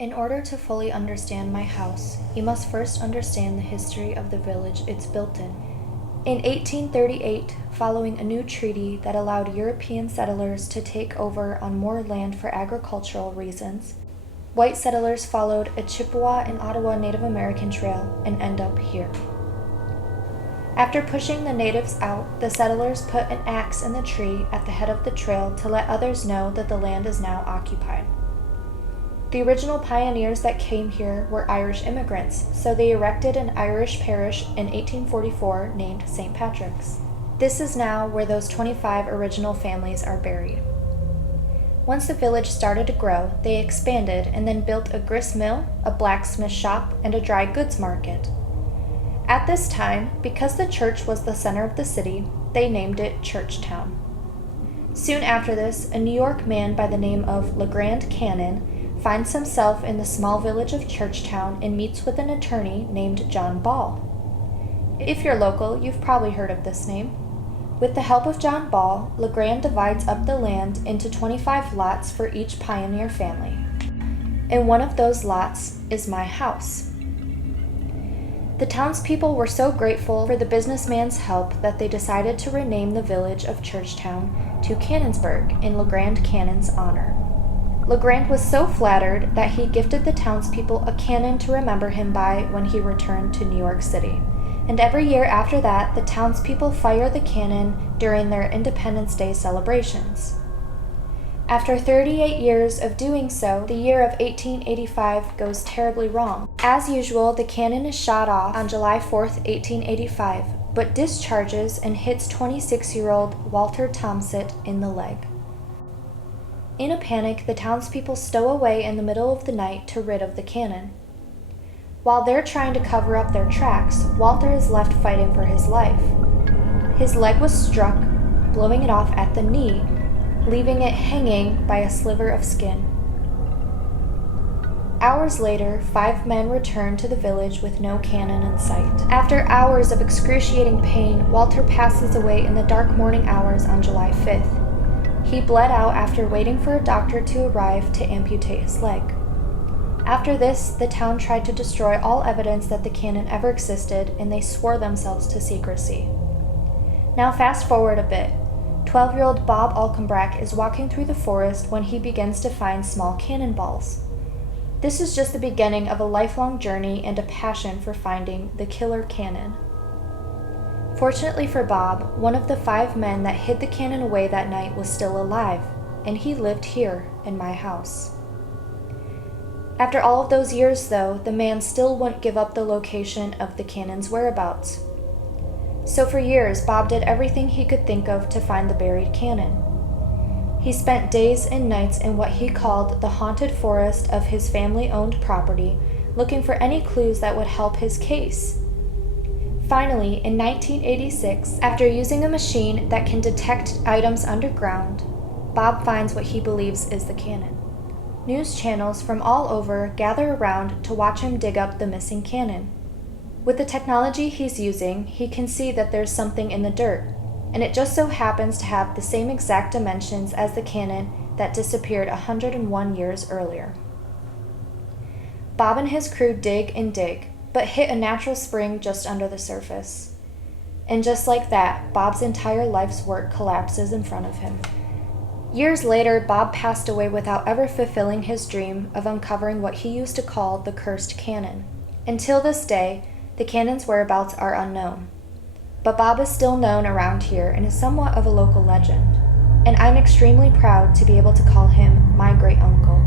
In order to fully understand my house, you must first understand the history of the village it's built in. In 1838, following a new treaty that allowed European settlers to take over on more land for agricultural reasons, white settlers followed a Chippewa and Ottawa Native American trail and end up here. After pushing the natives out, the settlers put an axe in the tree at the head of the trail to let others know that the land is now occupied. The original pioneers that came here were Irish immigrants, so they erected an Irish parish in 1844 named St. Patrick's. This is now where those 25 original families are buried. Once the village started to grow, they expanded and then built a grist mill, a blacksmith shop, and a dry goods market. At this time, because the church was the center of the city, they named it Churchtown. Soon after this, a New York man by the name of LeGrand Cannon finds himself in the small village of Churchtown and meets with an attorney named John Ball. If you're local, you've probably heard of this name. With the help of John Ball, LeGrand divides up the land into 25 lots for each pioneer family. And one of those lots is my house. The townspeople were so grateful for the businessman's help that they decided to rename the village of Churchtown to Cannonsburg in LeGrand Cannon's honor. LeGrand was so flattered that he gifted the townspeople a cannon to remember him by when he returned to New York City. And every year after that, the townspeople fire the cannon during their Independence Day celebrations. After 38 years of doing so, the year of 1885 goes terribly wrong. As usual, the cannon is shot off on July 4th, 1885, but discharges and hits 26-year-old Walter Tomsett in the leg. In a panic, the townspeople stow away in the middle of the night to rid of the cannon. While they're trying to cover up their tracks, Walter is left fighting for his life. His leg was struck, blowing it off at the knee, leaving it hanging by a sliver of skin. Hours later, 5 men returned to the village with no cannon in sight. After hours of excruciating pain, Walter passes away in the dark morning hours on July 5th. He bled out after waiting for a doctor to arrive to amputate his leg. After this, the town tried to destroy all evidence that the cannon ever existed, and they swore themselves to secrecy. Now fast forward a bit. 12-year-old Bob Alkenbrack is walking through the forest when he begins to find small cannonballs. This is just the beginning of a lifelong journey and a passion for finding the killer cannon. Fortunately for Bob, one of the 5 men that hid the cannon away that night was still alive, and he lived here in my house. After all of those years, though, the man still wouldn't give up the location of the cannon's whereabouts. So for years, Bob did everything he could think of to find the buried cannon. He spent days and nights in what he called the haunted forest of his family-owned property, looking for any clues that would help his case. Finally, in 1986, after using a machine that can detect items underground, Bob finds what he believes is the cannon. News channels from all over gather around to watch him dig up the missing cannon. With the technology he's using, he can see that there's something in the dirt, and it just so happens to have the same exact dimensions as the cannon that disappeared 101 years earlier. Bob and his crew dig and dig, but hit a natural spring just under the surface. And just like that, Bob's entire life's work collapses in front of him. Years later, Bob passed away without ever fulfilling his dream of uncovering what he used to call the cursed cannon. Until this day, the cannon's whereabouts are unknown. But Bob is still known around here and is somewhat of a local legend, and I'm extremely proud to be able to call him my great uncle.